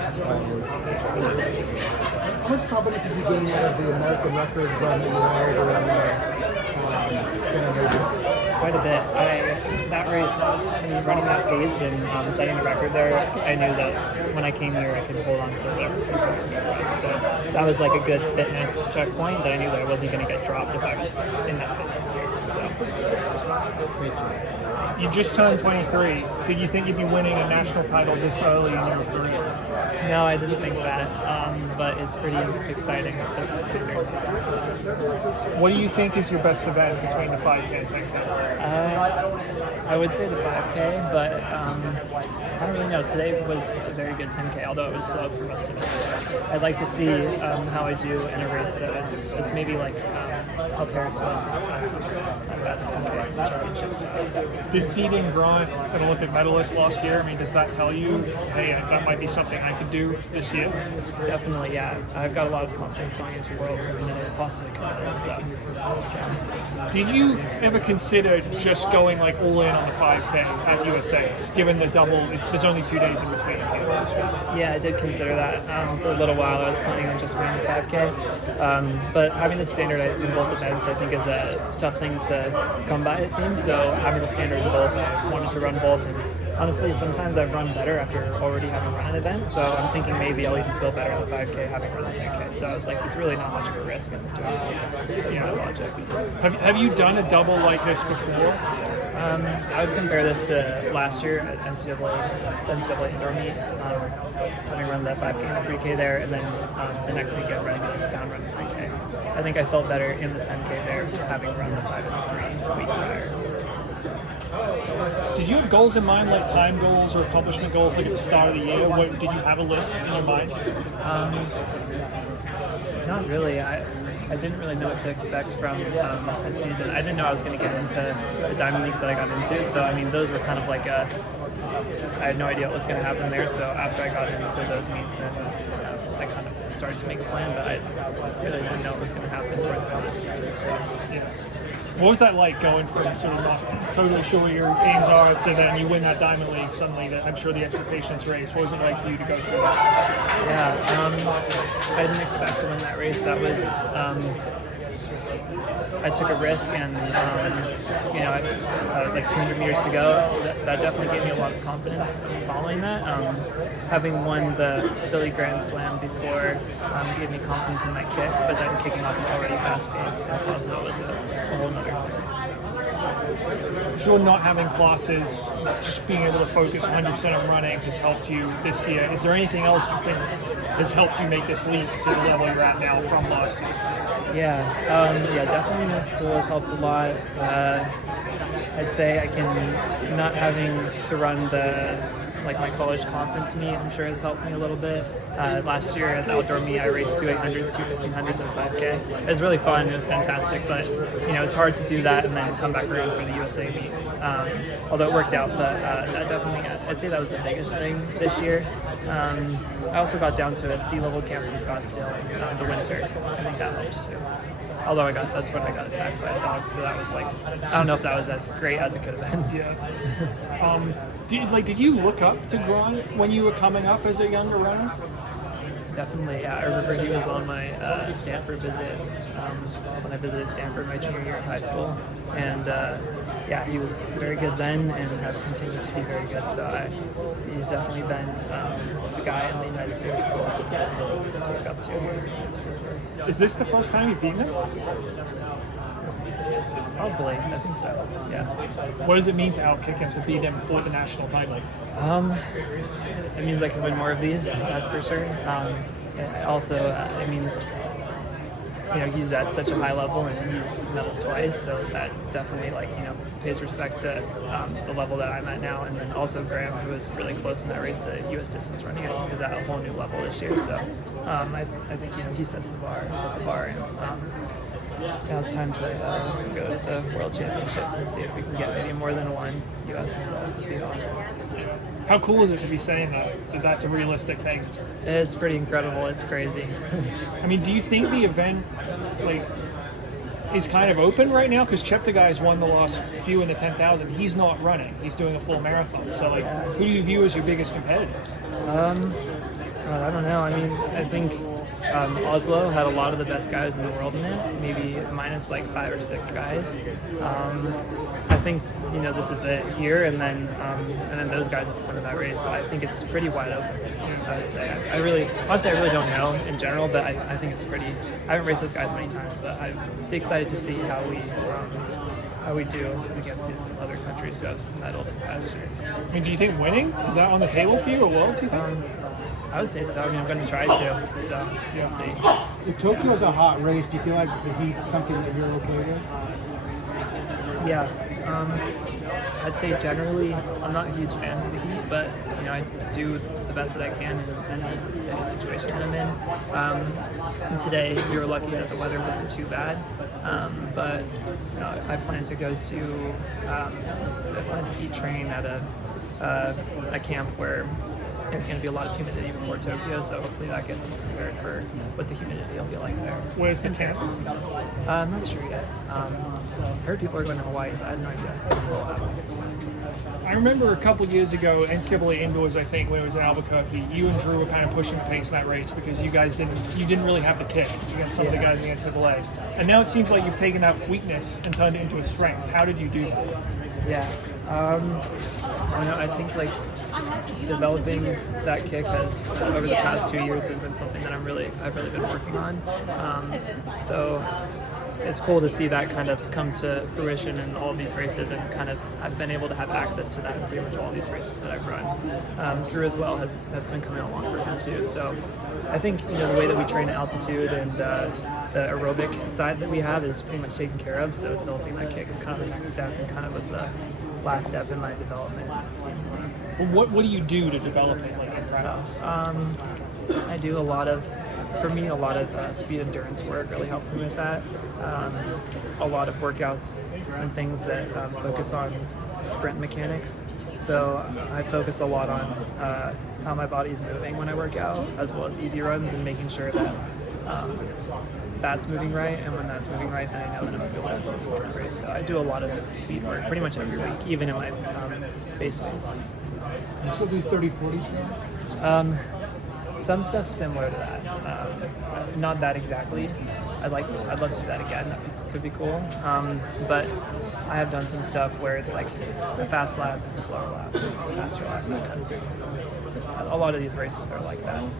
How much confidence did you gain out of the American record run that you had around Scandinavia? Quite a bit. That race, running that pace and setting the record there, I knew that when I came here I could hold on to whatever pace I could run. So that was like a good fitness checkpoint that I knew that I wasn't going to get dropped if I was in that fitness year. So. You just turned 23. Did you think you'd be winning a national title this early in your career? No, I didn't think that, but it's pretty exciting. It sets a standard. What do you think is your best event between the 5K and 10K? I would say the 5K, but I don't really know. Today was a very good 10K, although it was slow for most of it. So I'd like to see how I do in a race it's maybe like how Paris was this past summer. That's 10K championships. Does beating Grant, an Olympic medalist last year, does that tell you, hey, that might be something I could do this year? Definitely, yeah. I've got a lot of confidence going into Worlds and possibly coming. So, yeah. Did you ever consider just going like all in on the 5K at USATF, given the double? There's only 2 days in between. Yeah, I did consider that for a little while. I was planning on just running the 5K, but having the standard in both events, I think, is a tough thing to come by. It seems so. Having the standard in both, I wanted to run both. And honestly, sometimes I've run better after already having run an event, so I'm thinking maybe I'll even feel better on the 5K having run the 10K. So I was like, it's really not much of a risk in doing it. Yeah, logic. Have you done a double like this before? I would compare this to last year at NCAA indoor meet, having run the 5K and 3K there, and then the next weekend running the sound run the 10K. I think I felt better in the 10K there having run the 5 and 3 the week prior. Did you have goals in mind, like time goals or accomplishment goals, like at the start of the year? Did you have a list in your mind? Not really. I didn't really know what to expect from this season. I didn't know I was going to get into the Diamond Leagues that I got into. So, those were kind of like I had no idea what was going to happen there. So after I got into those meets, then I kind of started to make a plan, but I really didn't know what was going to happen towards the end of the season. So, yeah. What was that like going from sort of not totally sure what your aims are to then you win that Diamond League suddenly? That I'm sure the expectations raised. What was it like for you to go through that? Yeah, I didn't expect to win that race. That was I took a risk, and like 200 meters to go, that definitely gave me a lot of confidence following that. Having won the Philly Grand Slam before gave me confidence in that kick, but then kicking off an already fast pace and positive was a whole other thing. I'm sure not having classes, just being able to focus 100% on running has helped you this year. Is there anything else you think has helped you make this leap to the level you're at now from last year? Yeah, definitely my school has helped a lot. I'd say not having to run my college conference meet, I'm sure has helped me a little bit. Last year at the outdoor meet, I raced 2 800s, 2 1500s, and 5K. It was really fun. It was fantastic, but it's hard to do that and then come back around for the USA meet. Although it worked out, but that definitely, I'd say that was the biggest thing this year. I also got down to a sea-level camp in Scottsdale in the winter. I think that helps too. Although that's when I got attacked by a dog, so that was I don't know if that was as great as it could have been. Yeah. Did you look up to Grant when you were coming up as a younger runner? Definitely, yeah. I remember he was on my Stanford visit when I visited Stanford my junior year in high school, and he was very good then and has continued to be very good. So he's definitely been the guy in the United States to look up to. Is this the first time you've beaten him? Probably, I think so. Yeah. What does it mean to outkick him, to beat him for the national title? It means I can win more of these. That's for sure. It means he's at such a high level and he's medaled twice, so that definitely pays respect to the level that I'm at now. And then also Graham, who was really close in that race, the U.S. distance running, I think is at a whole new level this year. So I think he sets the bar, and now it's time to go to the World Championships and see if we can get maybe more than one U.S. medal. It'd be awesome. How cool is it to be saying that that's a realistic thing? It's pretty incredible. It's crazy. Do you think the event is kind of open right now? Because Cheptegei's won the last few in the 10,000. He's not running. He's doing a full marathon. So who do you view as your biggest competitor? I don't know. I mean, I think Oslo had a lot of the best guys in the world in it, maybe minus like 5 or 6 guys. I think, this is it here, and then those guys at the front of that race. So I think it's pretty wide open, I would say. Honestly, I really don't know in general, but I think it's pretty. I haven't raced those guys many times, but I'd be excited to see how we do against these other countries who have medaled in past years. I mean, do you think winning is that on the table for you, or Worlds? You think? I would say so. I mean, I'm going to try to. So we'll see. If Tokyo's a hot race, do you feel like the heat's something that you're okay with? Yeah. I'd say generally, I'm not a huge fan of the heat, but I do the best that I can in any situation that I'm in. And today, we were lucky that the weather wasn't too bad. But I plan to go to heat train at a camp where there's going to be a lot of humidity before Tokyo, so hopefully that gets me prepared for what the humidity will be like there. Where's the camp? I'm not sure yet. I heard people are going to Hawaii, but I have no idea. I remember a couple years ago, NCAA Indoors, I think, when it was in Albuquerque, you and Drew were kind of pushing the pace in that race because you didn't really have the kick against some of the guys in the NCAA. And now it seems like you've taken that weakness and turned it into a strength. How did you do that? Yeah. I think developing that kick has over the past 2 years has been something that I've really been working on. So it's cool to see that kind of come to fruition in all of these races, and kind of I've been able to have access to that in pretty much all these races that I've run. Drew as well that's been coming along for him too. So I think the way that we train at altitude and the aerobic side that we have is pretty much taken care of. So developing that kick is kind of the next step, and kind of was the last step in my development. Well, what do you do to develop it in practice? I do a lot of speed endurance work really helps me with that. A lot of workouts and things that focus on sprint mechanics. So I focus a lot on how my body's moving when I work out, as well as easy runs, and making sure that that's moving right, and when that's moving right, then I know that I'm going to be able to focus more on the race. So I do a lot of speed work pretty much every week, even in my base phase. You still do 30-40 Some stuff similar to that. Not that exactly. I'd love to do that again. That could be cool. But I have done some stuff where it's like a fast lap, slower lap, faster lap, that kind of thing. So a lot of these races are like that. So.